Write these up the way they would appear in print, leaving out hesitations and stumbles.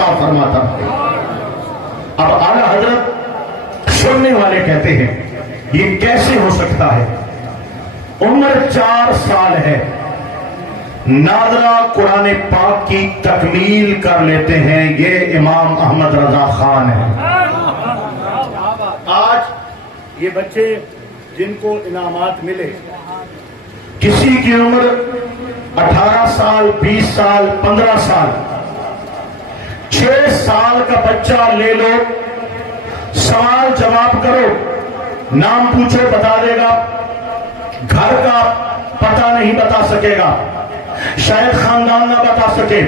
عطا فرماتا ہے۔ اب اعلیٰ حضرت سننے والے کہتے ہیں یہ کیسے ہو سکتا ہے؟ عمر 4 سال ہے، ناظرہ قرآن پاک کی تکمیل کر لیتے ہیں، یہ امام احمد رضا خان ہے۔ آج یہ بچے جن کو انعامات ملے، کسی کی عمر 18 سال، 20 سال، 15 سال، 6 سال کا بچہ لے لو، سوال جواب کرو، نام پوچھو بتا دے گا، گھر کا پتہ نہیں بتا سکے گا، شاید خاندان نہ بتا سکے،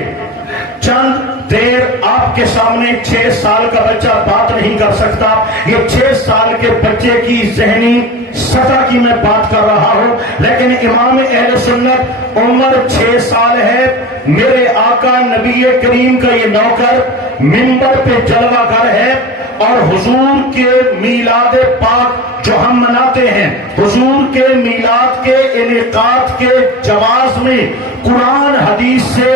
چند دیر آپ کے سامنے 6 سال کا بچہ بات نہیں کر سکتا۔ یہ 6 سال کے بچے کی ذہنی سطح کی میں بات کر رہا ہوں، لیکن امام اہل سنت عمر 6 سال ہے، میرے آقا نبی کریم کا یہ نوکر منبر پہ جلوہ گر ہے، اور حضور کے میلاد پاک جو ہم مناتے ہیں، حضور کے میلاد کے انعقاد کے جواز میں قرآن حدیث سے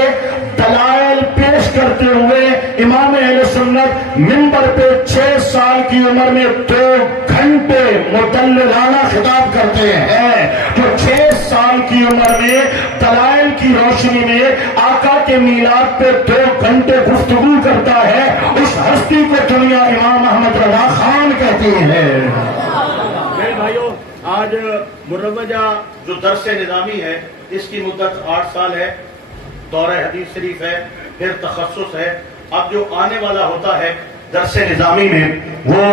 دلائل پیش کرتے ہوئے امام اہل سنت منبر پہ 6 سال کی عمر میں 2 گھنٹے مدللانہ خطاب کرتے ہیں۔ جو 6 سال کی عمر میں دلائل کی روشنی میں آقا کے میلاد پہ 2 گھنٹے گفتگو کرتا ہے، اس ہستی کو دنیا امام احمد رضا خان کہتی ہے۔ میرے بھائیو، آج مروجہ جو درس نظامی ہے اس کی مدت 8 سال ہے، دورہ حدیث شریف ہے، پھر تخصص ہے۔ اب جو آنے والا ہوتا ہے درس نظامی میں، وہ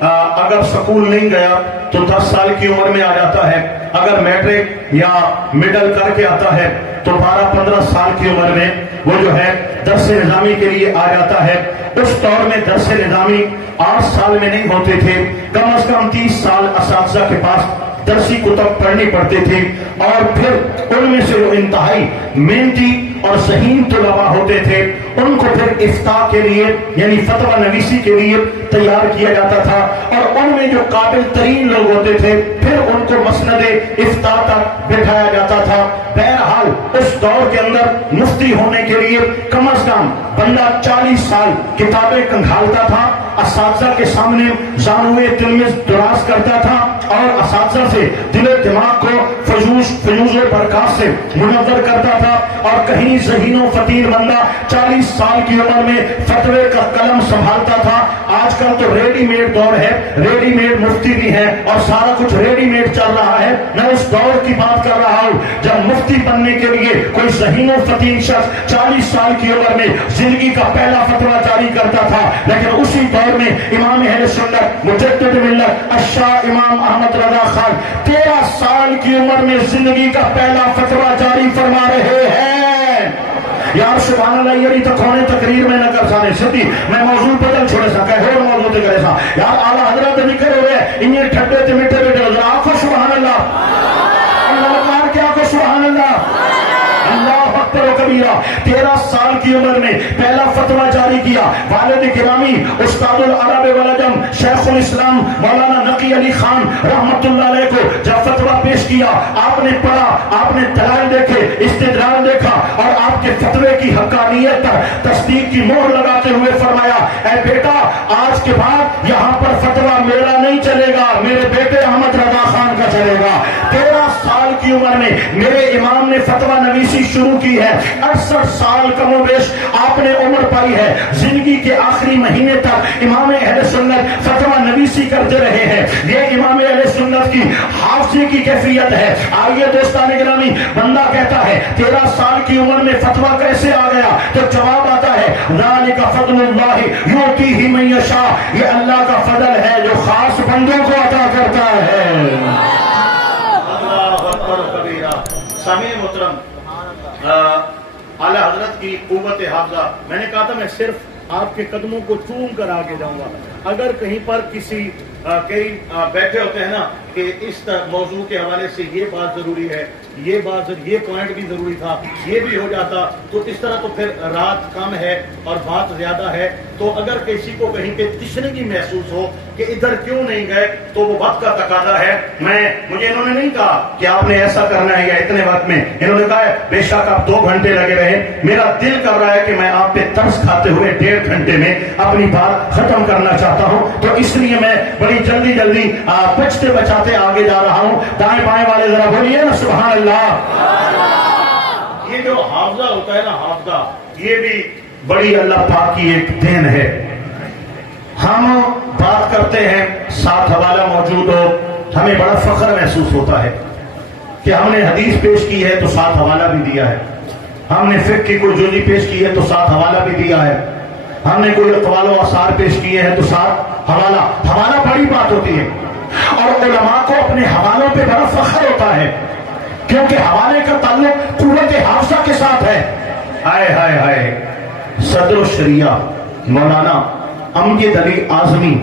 اگر سکول نہیں گیا تو 10 سال کی عمر میں آ جاتا ہے، اگر میٹرک یا مڈل کر کے آتا ہے تو 12-15 سال کی عمر میں وہ جو ہے درس نظامی کے لیے آ جاتا ہے۔ اس دور میں درس نظامی 8 سال میں نہیں ہوتے تھے، کم از کم 30 سال اساتذہ کے پاس درسی کتب پڑھنی پڑتے تھے، اور پھر ان میں سے جو انتہائی محنتی اور ذہین طلباء ہوتے تھے ان کو پھر افتاء کے لیے یعنی فتویٰ نویسی کے لیے تیار کیا جاتا تھا، اور ان میں جو قابل ترین لوگ ہوتے تھے پھر ان کو مسند افتاء تک بٹھایا جاتا تھا۔ بہرحال اس دور کے اندر مفتی ہونے کے لیے کم از کم بندہ 40 سال کتابیں کنگھالتا تھا، اساتذہ کے سامنے زانوئے تلمذ دراز کرتا تھا، اور اساتذہ سے دل و دماغ کو فیوز و برکات سے منور کرتا تھا، اور کہیں ذہین و فطین بندہ 40 سال کی عمر میں فتوے کا قلم سنبھالتا تھا۔ آج کل تو ریڈی میڈ دور ہے، ریڈی میڈ مفتی بھی ہے اور سارا کچھ ریڈی میڈ چل رہا ہے۔ میں اس دور کی بات کر رہا ہوں جب مفتی بننے کے لیے کوئی ذہین و فطین شخص 40 سال کی عمر میں زندگی کا پہلا فتویٰ جاری کرتا تھا، لیکن اسی دور میں امام اہل سنت مجدد ملت الشاہ امام احمد رضا خان 13 سال کی عمر میں زندگی کا پہلا فتویٰ جاری فرما رہے ہیں۔ یار سبحان اللہ، یہ تو کھونے تقریر میں نہ کر سانے سدی میں موضوع بدل چھوڑے سا کہ اور موضوع تے کرے سا یار اعلی حضرت ذکر ہوئے انہیں ٹھڈے تے میٹھے بیٹھے ذرا آخو سبحان اللہ، اللہ مار کے آخو سبحان اللہ، اللہ اکبر و کبیرہ۔ 13 سال کی عمر میں پہلا فتویٰ جاری کیا۔ والد گرامی استاد العرب والعجم شیخ الاسلام مولانا نقی علی خان رحمت اللہ علیہ کو جب فتویٰ پیش کیا، آپ نے پڑھا، آپ نے دلائل دیکھے، استدلال دیکھا، اور آپ کے فتوے کی حقانیت پر تصدیق کی مہر لگاتے ہوئے فرمایا، اے بیٹا آج کے بعد یہاں پر فتویٰ میرا نہیں چلے گا، میرے بیٹے احمد رضا خان کا چلے گا۔ 13 سال کی عمر میں میرے امام نے فتویٰ نویسی شروع کی ہے، 68 سال کم و بیش آپ نے عمر پائی ہے، زندگی کے آخری مہینے تک امام اہل سنت فتویٰ نویسی کرتے رہے ہیں۔ یہ امام اہل سنت کی حافظی کی کیفیت ہے۔ آئیے دوستان گرامی، بندہ کہتا ہے 13 سال کی عمر میں فتویٰ کیسے آ گیا، تو جواب آتا ہے ذالک فضل اللہ یؤتیہ من یشاء، یہ اللہ کا فضل ہے جو خاص بندوں کو عطا کرتا ہے۔ اللہ اکبر و کبیرہ۔ سامعین محترم، اعلی حضرت کی قوت حافظہ، میں نے کہا تھا میں صرف آپ کے قدموں کو چوم کر آگے جاؤں گا، اگر کہیں پر کسی کئی بیٹھے ہوتے ہیں نا کہ اس موضوع کے حوالے سے یہ بات ضروری ہے، یہ پوائنٹ بھی ضروری تھا، یہ بھی ہو جاتا، تو اس طرح تو پھر رات کم ہے اور بات زیادہ ہے. تو اگر کسی کو کہیں پہ تشنگی محسوس ہو کہ ادھر کیوں نہیں گئے تو وہ وقت کا تقاضا ہے. مجھے انہوں نے نہیں کہا کہ آپ نے ایسا کرنا ہے یا اتنے وقت میں، انہوں نے کہا ہے بے شک آپ 2 گھنٹے لگے رہے، میرا دل کر رہا ہے کہ میں آپ پہ ترس کھاتے ہوئے 1.5 گھنٹے میں اپنی بات ختم کرنا چاہتا ہوں، تو اس لیے میں بڑی جلدی بچتے بچاتے آگے جا رہا ہوں. دائیں بائیں والے ذرا بولیے نا سبحان اللہ. یہ جو حافظہ ہوتا ہے نا، حافظہ، یہ بھی بڑی اللہ پاک کی ایک دین ہے. ہم بات کرتے ہیں، ساتھ حوالہ موجود ہو، ہمیں بڑا فخر محسوس ہوتا ہے کہ ہم نے حدیث پیش کی ہے تو ساتھ حوالہ بھی دیا ہے، ہم نے فقہ کی کوئی جزی پیش کی ہے تو ساتھ حوالہ بھی دیا ہے، ہم نے کوئی اقوال و آثار پیش کیے ہیں تو ساتھ حوالہ بڑی بات ہوتی ہے. اور علماء کو اپنے حوالوں پہ بڑا فخر ہوتا ہے کیونکہ حوالے کا تعلق قوت حافظہ کے ساتھ ہے. ہائے ہائے ہائے، صدر الشریعہ مولانا امجد علی اعظمی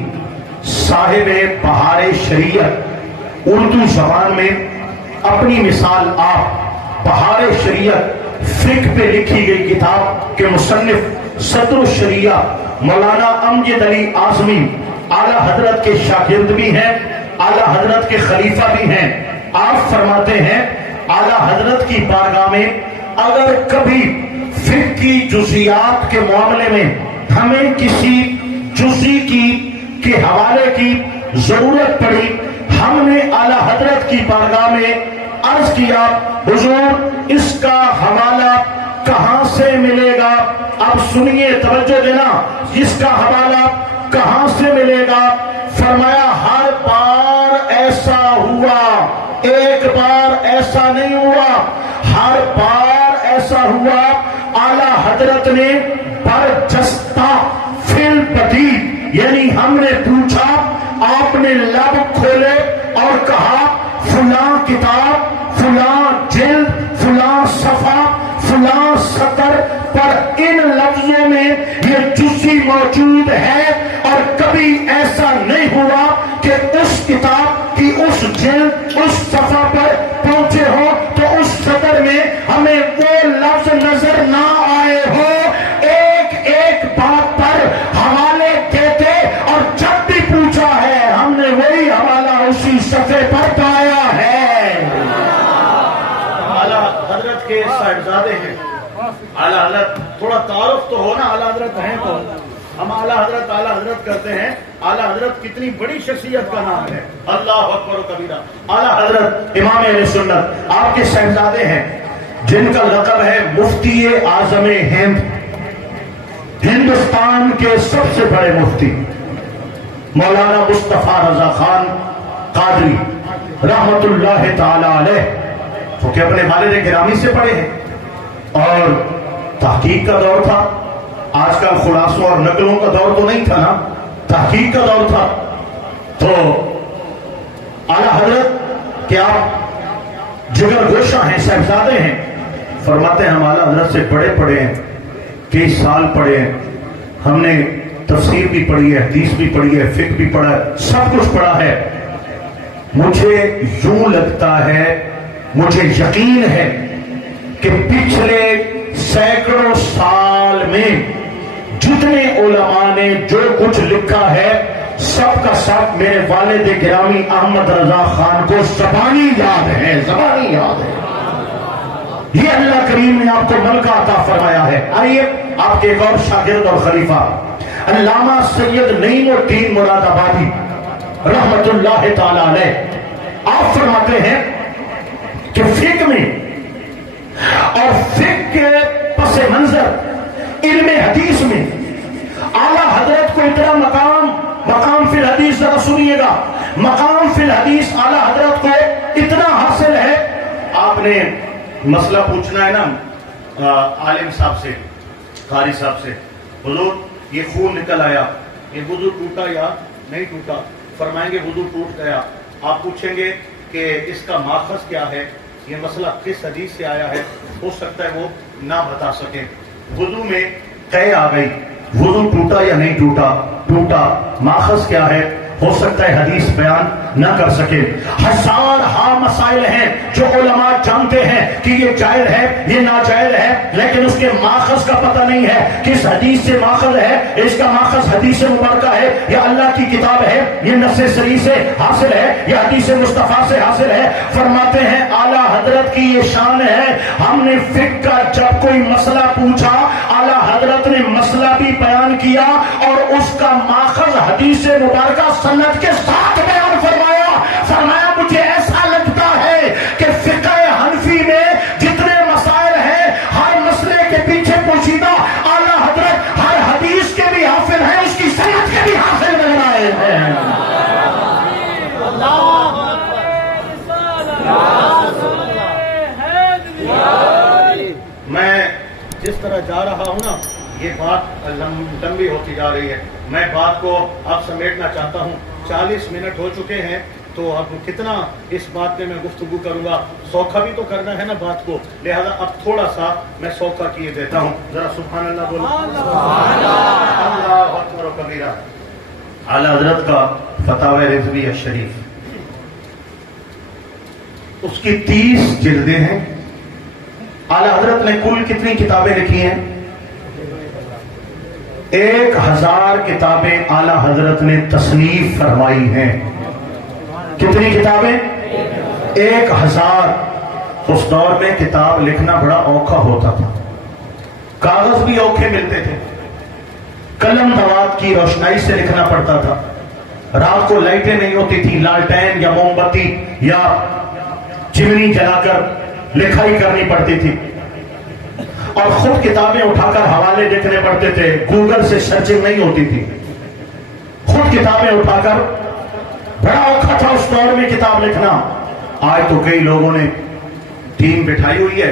صاحب بہار شریعت، اردو زبان میں اپنی مثال آپ بہار شریعت فقہ پہ لکھی گئی کتاب کے مصنف صدر الشریعہ مولانا امجد علی اعظمی اعلیٰ حضرت کے شاگرد بھی ہیں، اعلیٰ حضرت کے خلیفہ بھی ہیں. آپ فرماتے ہیں اعلیٰ حضرت کی بارگاہ میں اگر کبھی فقہ کی جزیات کے معاملے میں ہمیں کسی جزی کے حوالے کی ضرورت پڑی، ہم نے اعلیٰ حضرت کی بارگاہ میں عرض کیا حضور اس کا حوالہ کہاں سے ملے گا؟ اب سنیے، توجہ دینا، اس کا حوالہ کہاں سے ملے گا؟ فرمایا ہر بار ایسا ہوا، ایک بار ایسا نہیں ہوا، ہر بار ایسا ہوا. اعلیٰ حضرت نے برجستہ فی البدیہہ، یعنی ہم نے پوچھا، آپ نے لب کھولے اور کہا فلاں کتاب، فلاں جلد، فلاں صفحہ، فلاں سطر پر ان لفظوں میں یہ جزی موجود ہے. اور کبھی ایسا نہیں ہوا کہ اس کتاب کی اس جلد، اس صفحہ پر پہنچے ہو تو اس سطر میں ہمیں وہ لفظ نظر نہ آئے ہو. ایک ایک بات پر حوالے دیتے اور جب بھی پوچھا ہے ہم نے وہی حوالہ اسی صفحے پر پایا ہے. اعلیٰ حضرت کے صاحبزادے ہیں. اعلیٰ حضرت تھوڑا تعارف تو ہو نا، اعلیٰ حضرت ہیں تو ہم اعلیٰ حضرت کرتے ہیں. اعلیٰ حضرت کتنی بڑی شخصیت کا نام ہے، اللہ اکبر و کبیرہ. اعلیٰ حضرت امام اہل سنت آپ کے صاحبزادے ہیں جن کا لقب ہے مفتی اعظم ہند، ہندوستان کے سب سے بڑے مفتی مولانا مصطفیٰ رضا خان قادری رحمت اللہ تعالی علیہ، جو کہ اپنے والد گرامی سے پڑھے ہیں. اور تحقیق کا دور تھا، آج کل خلاصوں اور نقلوں کا دور تو نہیں تھا نا، تحقیق کا دور تھا. تو اعلیٰ حضرت کہ آپ جگر گوشہ ہیں، صاحبزادے ہیں، فرماتے ہیں ہم اعلیٰ حضرت سے بڑے پڑھے ہیں، 30 سال پڑھے ہیں، ہم نے تفسیر بھی پڑھی ہے، حدیث بھی پڑھی ہے، فقہ بھی پڑھا ہے، سب کچھ پڑھا ہے. مجھے یوں لگتا ہے، مجھے یقین ہے کہ پچھلے سینکڑوں سال میں جتنے علماء نے جو کچھ لکھا ہے سب کا سب میرے والد گرامی احمد رضا خان کو زبانی یاد ہے، زبانی یاد ہے. یہ اللہ کریم نے آپ کو ملکہ عطا فرمایا ہے. آئیے آپ کے ایک اور شاگرد اور خلیفہ علامہ سید نعیم الدین مراد آبادی رحمت اللہ تعالی علیہ، آپ فرماتے ہیں کہ فقہ میں اور فقہ کے پس منظر علم حدیث میں اعلیٰ حضرت کو اتنا مقام فی الحدیث، ذرا سنیے گا، مقام فی الحدیث اعلیٰ حضرت کو اتنا حاصل ہے. آپ نے مسئلہ پوچھنا ہے نا عالم صاحب سے، قاری صاحب سے، حضور یہ خون نکل آیا، یہ وضو ٹوٹا یا نہیں ٹوٹا؟ فرمائیں گے وضو ٹوٹ گیا. آپ پوچھیں گے کہ اس کا ماخذ کیا ہے، یہ مسئلہ کس حدیث سے آیا ہے؟ ہو سکتا ہے وہ نہ بتا سکیں. وضو میں قے آ گئی، وضو ٹوٹا یا نہیں ٹوٹا؟ ٹوٹا. ماخذ کیا ہے؟ ہو سکتا ہے حدیث بیان نہ کر سکے. ہزار ہا مسائل ہیں جو علماء جانتے ہیں کہ یہ جائز ہے یہ ناجائز ہے، لیکن اس کے ماخذ کا پتہ نہیں ہے. کس حدیث سے ماخذ ہے؟ اس کا ماخذ حدیث مبارکہ ہے یا اللہ کی کتاب ہے، یہ نص صریح سے حاصل ہے یا حدیث مصطفیٰ سے حاصل ہے. فرماتے ہیں اعلیٰ حضرت کی یہ شان ہے، ہم نے فقہ کا جب کوئی مسئلہ پوچھا اعلیٰ حضرت نے مسئلہ بھی بیان کیا اور اس کا ماخذ حدیث مبارکہ سند کے ساتھ بیان فرمایا. فرمایا مجھے ایسا لگتا ہے کہ فقہ حنفی میں جتنے مسائل ہیں ہر مسئلے کے پیچھے پوشیدہ اعلیٰ حضرت ہر حدیث کے بھی حافظ ہیں، اس کی سند کے بھی حافظ نظر آئے ہیں. میں جس طرح جا رہا ہوں نا یہ بات لمبی ہوتی جا رہی ہے. میں بات کو اب سمیٹنا چاہتا ہوں. 40 منٹ ہو چکے ہیں تو اب کتنا اس بات میں گفتگو کروں گا. سوکھا بھی تو کرنا ہے نا بات کو، لہذا اب تھوڑا سا میں سوکھا کیے دیتا ہوں. ذرا سبحان اللہ بولو. اللہ اکبر و کبیرہ. اعلیٰ حضرت کا فتاوی رضویہ شریف، اس کی 30 جلدیں ہیں. اعلیٰ حضرت نے کل کتنی کتابیں لکھی ہیں؟ 1000 کتابیں اعلیٰ حضرت نے تصنیف فرمائی ہیں. کتنی کتابیں؟ 1000. اس دور میں کتاب لکھنا بڑا اوکھا ہوتا تھا، کاغذ بھی اوکھے ملتے تھے، قلم دوات کی روشنائی سے لکھنا پڑتا تھا. رات کو لائٹیں نہیں ہوتی تھی، لالٹین یا موم بتی یا چمنی جلا کر لکھائی کرنی پڑتی تھی، اور خود کتابیں اٹھا کر حوالے دیکھنے پڑتے تھے. گوگل سے سرچنگ نہیں ہوتی تھی، خود کتابیں اٹھا کر. بڑا اوکھا تھا اس دور میں کتاب لکھنا. آج تو کئی لوگوں نے ٹیم بٹھائی ہوئی ہے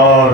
اور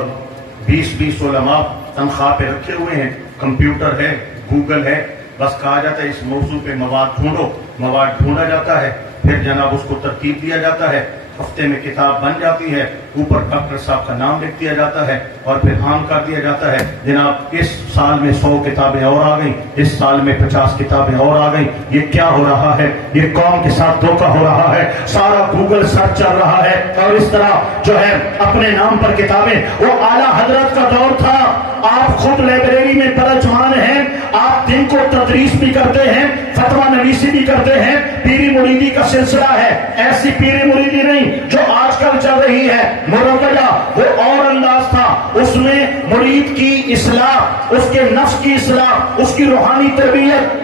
20 علماء تنخواہ پہ رکھے ہوئے ہیں. کمپیوٹر ہے، گوگل ہے، بس کہا جاتا ہے اس موضوع پہ مواد ڈھونڈو، مواد ڈھونڈا جاتا ہے، پھر جناب اس کو ترتیب دیا جاتا ہے، ہفتے میں کتاب بن جاتی ہے، اوپر ڈاکٹر صاحب کا نام لکھ دیا جاتا ہے اور پھر عام کر دیا جاتا ہے. جناب اس سال میں 100 کتابیں اور آ گئیں، اس سال میں 50 کتابیں اور آ گئیں. یہ کیا ہو رہا ہے؟ یہ قوم کے ساتھ دھوکہ ہو رہا ہے. سارا گوگل سرچ چل رہا ہے اور اس طرح جو ہے اپنے نام پر کتابیں. وہ اعلیٰ حضرت کا دور تھا. آپ خود لائبریری میں ترجمان ہیں، آپ دن کو تدریس بھی کرتے ہیں، فتویٰ نویسی بھی کرتے ہیں. پیری مریدی کا سلسلہ ہے، ایسی پیری مریدی نہیں جو آج کل چل رہی ہے. مروجہ وہ اور انداز تھا، اس میں مرید کی اصلاح، اس کے نفس کی اصلاح، اس کی روحانی تربیت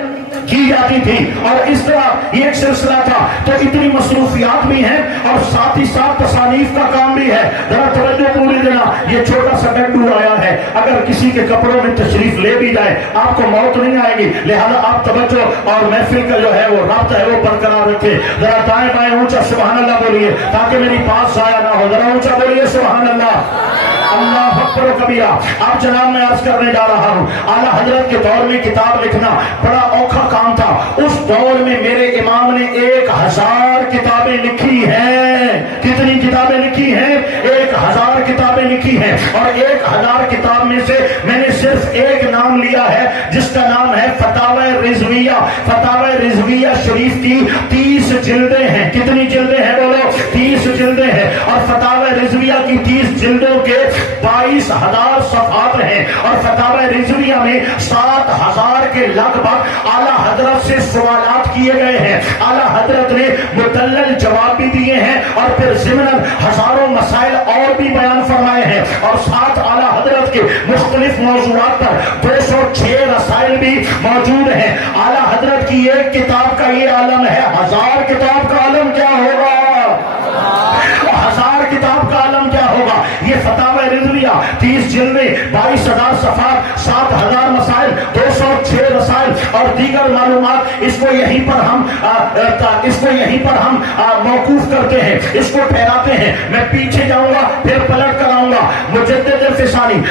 کی جاتی تھی، اور اس طرح یہ ایک سلسلہ تھا. تو اتنی مصروفیات بھی ہیں اور ساتھ ہی ساتھ تصانیف کا کام بھی ہے. ذرا توجہ پوری دینا. یہ چھوٹا سا گڈو آیا ہے، اگر کسی کے کپڑوں میں تشریف لے بھی جائے آپ کو موت نہیں آئے گی، لہذا آپ توجہ اور محفل کا جو ہے وہ رابطہ ہے وہ برقرار رکھے. ذرا دائیں بائیں اونچا سبحان اللہ بولیے تاکہ میری بات ضائع نہ ہو. ذرا اونچا بولیے سبحان اللہ. اللہ اکبر و کبیرہ. اب جناب میں عرض کرنے جا رہا ہوں، اعلیٰ حضرت کے دور میں کتاب لکھنا بڑا اوکھا کام تھا. اس دور میں میرے امام نے 1000 کتابیں لکھی ہیں. کتنی کتابیں لکھی ہیں؟ 1000 کتابیں لکھی ہیں. اور 1000 کتاب میں سے میں نے صرف ایک نام لیا ہے جس کا نام ہے فتاوی رضویہ. فتاوی رضویہ شریف کی 30 جلدیں ہیں. کتنی جلدیں ہیں بولو؟ 30 جلدیں ہیں. اور فتاوی رضویہ کی 30 جلدوں کے 22,000 صفحات ہیں. اور فتاوی رضویہ میں 7,000 کے لگ بھگ اعلیٰ حضرت سے سوالات کیے گئے ہیں. اعلیٰ حضرت نے مدلل جواب بھی دیے ہیں اور پھر ضمناً ہزاروں مسائل اور بھی بیان فرمائے ہیں. اور ساتھ اعلیٰ حضرت کے مختلف موضوعات پر 206 رسائل بھی موجود ہیں. اعلیٰ حضرت کی ایک کتاب کا یہ عالم ہے، 1000 کتاب کا عالم کیا ہوگا؟ 1000 کتاب کا عالم کیا ہوگا؟ یہ فتاوی رضویہ 30 جلدیں، 22,000 صفحات، 7,000 مسائل، 206 رسائل اور دیگر معلومات. اس کو یہیں پر ہم موقوف کرتے ہیں، اس کو ٹھہراتے ہیں. میں پیچھے جاؤں گا پھر پلٹ کر آؤں گا. مجدد فسانی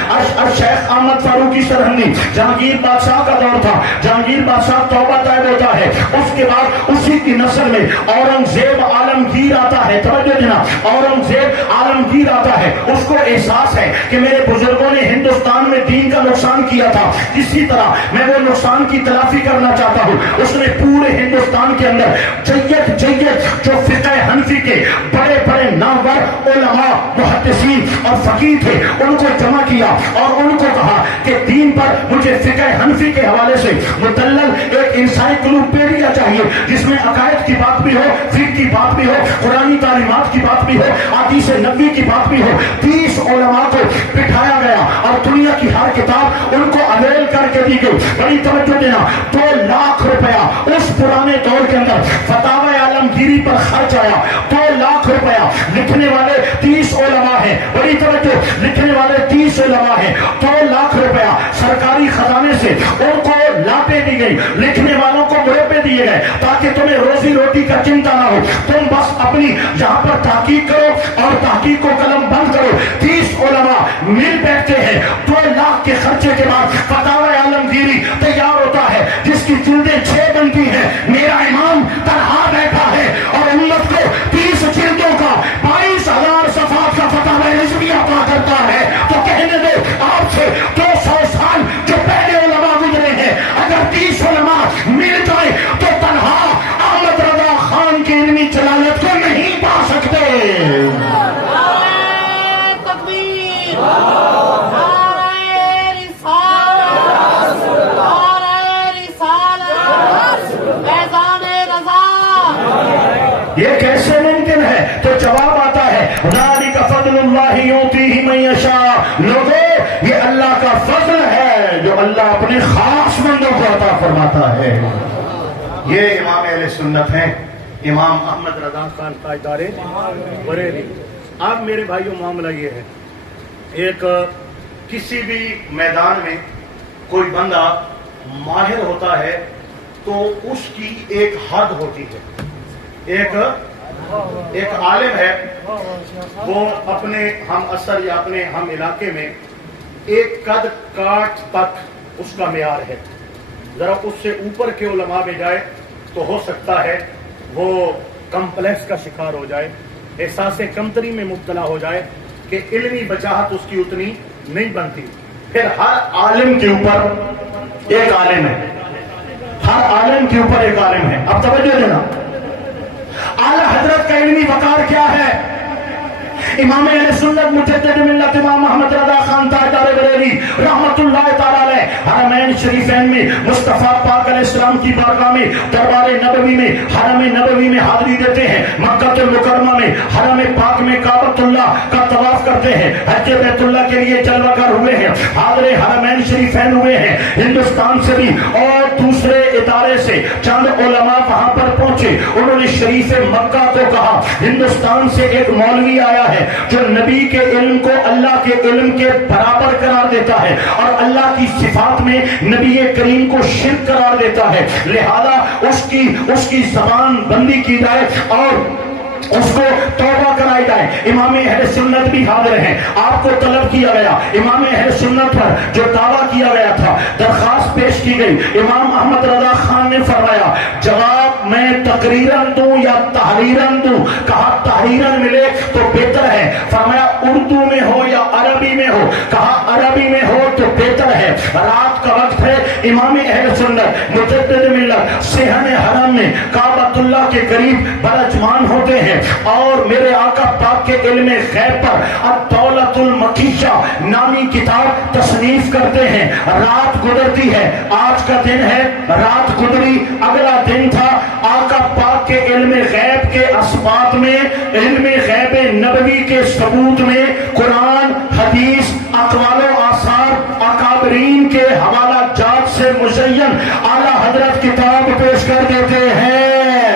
شیخ احمد فاروقی سرہندی، جہانگیر بادشاہ کا دور تھا. جہانگیر بادشاہ توبہ طائب ہوتا ہے، اس کے بعد اسی کی نسل میں اورنگزیب عالمگیر آتا ہے. توجہ دینا، اورنگزیب عالمگیر آتا ہے. اس کو احساس ہے کہ میرے بزرگوں نے ہندوستان میں دین کا نقصان کیا تھا، اسی طرح میں وہ نقصان کی تلافی کرنا چاہتا ہوں. اس نے پورے ہندوستان کے اندر جید جو فقہ حنفی کے بڑے بڑے نامور علماء، محدثین اور فقیہ تھے، ان کو جمع کیا اور ان کو کہا کہ دین پر مجھے فقہ حنفی کے حوالے سے مدلل ایک انسائکلوپیڈیا چاہیے، جس میں عقائد کی بات بھی ہو، فقہ کی بات بھی ہو، قرآنی تعلیمات کی بات بھی ہو، حدیث نبوی کی بات بھی ہو. 30 علماء کو بٹھایا گیا اور دنیا کی ہر کتاب ان کو اویل کر کے دی گئی. بڑی توجہ دینا، 2 لاکھ روپیہ اس پرانے دور کے اندر فتاوی عالمگیری پر خرچ آیا. 2 لاکھ روپیہ. لکھنے والے 30 علماء ہیں. بڑی توجہ، لکھنے والے 30 علماء ہیں. 2 لاکھ روپیہ سرکاری خزانے سے ان کو لاپے دی گئی، لکھنے والوں کو مربے دیے گئے تاکہ تمہیں روزی روٹی کا چنتا نہ ہو. تم بس اپنی جہاں پر تحقیق کرو اور تحقیق کو قلم بند کرو. 30 علماء مل بیٹھتے ہیں. 2 لاکھ کے خرچے کے بعد فتاوی عالمگیری تیار ہوتا ہے، جس کی جلدیں 6 بنتی ہیں. میرا امام تنہا بیٹھا ہے اور امت کو 30 جلدوں کا 22,000 صفحات کا فتاوی رضویہ عطا کرتا ہے. تو کہنے دو آپ سے 200 سال جو پہلے علماء گزرے ہیں، اگر 30 علماء مل جائیں تو تنہا احمد رضا خان کی علمی جلالت کو نہیں پا سکتے. یہ کیسے ممکن ہے؟ تو جواب آتا ہے ذالک فضل اللہ یؤتیہ من یشاء. لوگوں، یہ اللہ کا فضل ہے جو اللہ اپنے خاص بندوں کو عطا فرماتا ہے. یہ امام اہل سنت ہیں، امام احمد رضا خان تاجدار بریلی. اب میرے بھائیوں معاملہ یہ ہے، ایک کسی بھی میدان میں کوئی بندہ ماہر ہوتا ہے تو اس کی ایک حد ہوتی ہے. ایک عالم ہے، وہ اپنے ہم اثر یا اپنے ہم علاقے میں ایک قد کاٹ تک اس کا معیار ہے. ذرا اس سے اوپر کے علماء میں جائے تو ہو سکتا ہے وہ کمپلیکس کا شکار ہو جائے، احساس کمتری میں مبتلا ہو جائے کہ علمی بچاہت اس کی اتنی نہیں بنتی. پھر ہر عالم کے اوپر ایک عالم ہے، ہر عالم کے اوپر ایک عالم ہے. اب توجہ دینا، اعلی حضرت کا علمی وقار کیا ہے؟ امام اہل سنت مجدد ملت امام محمد رضا خان تاجدار بریلی رحمت اللہ تعالی علیہ حرمین شریفین میں مصطفیٰ پاک علیہ السلام کی بارگاہ میں دربار نبوی میں حرم نبوی میں حاضری دیتے ہیں. مکہ المکرمہ میں حرم پاک میں کعبۃ اللہ کا طواف کرتے ہیں. حج بیت اللہ کے لیے جلوہ گر ہوئے ہیں، حاضر حرمین شریفین ہوئے ہیں. ہندوستان سے بھی اور دوسرے ادارے سے چند علماء وہاں پر پہنچے. انہوں نے شریف مکہ کو کہا ہندوستان سے ایک مولوی آیا ہے جو نبی کے علم کو اللہ کے علم کے برابر قرار دیتا ہے اور اللہ کی صفات میں نبی کریم کو شرک قرار دیتا ہے، لہذا اس کی زبان بندی کی جائے اور اس کو توبہ کرائی جائے. امام اہل سنت بھی حاضر ہیں. آپ کو طلب کیا گیا، امام اہل سنت پر جو دعویٰ کیا گیا تھا درخواست پیش کی گئی. امام احمد رضا خان نے فرمایا جواب میں تقریراً دوں یا تحریراً دوں؟ کہا تحریراً ملے تو بہتر ہے. فرمایا اردو میں ہو یا عربی میں ہو؟ کہا عربی میں ہو تو بہتر ہے. رات کا وقت ہے، امام اہل سنت مجدد ملت صحن حرم میں کعبۃ اللہ کے قریب برجمان ہوتے ہیں اور میرے آقا پاک کے علم غیب پر الدولت المکیشہ نامی کتاب تصنیف کرتے ہیں. رات گزرتی ہے، آج کا دن ہے، رات گزری، اگلا دن تھا. آقا پاک کے علم غیب کے اسبات میں، علم غیب نبوی کے ثبوت میں قرآن، حدیث، اقوال و آثار، اکابرین کے حوالہ جات سے مزین اعلیٰ حضرت کتاب پیش کر دیتے ہیں.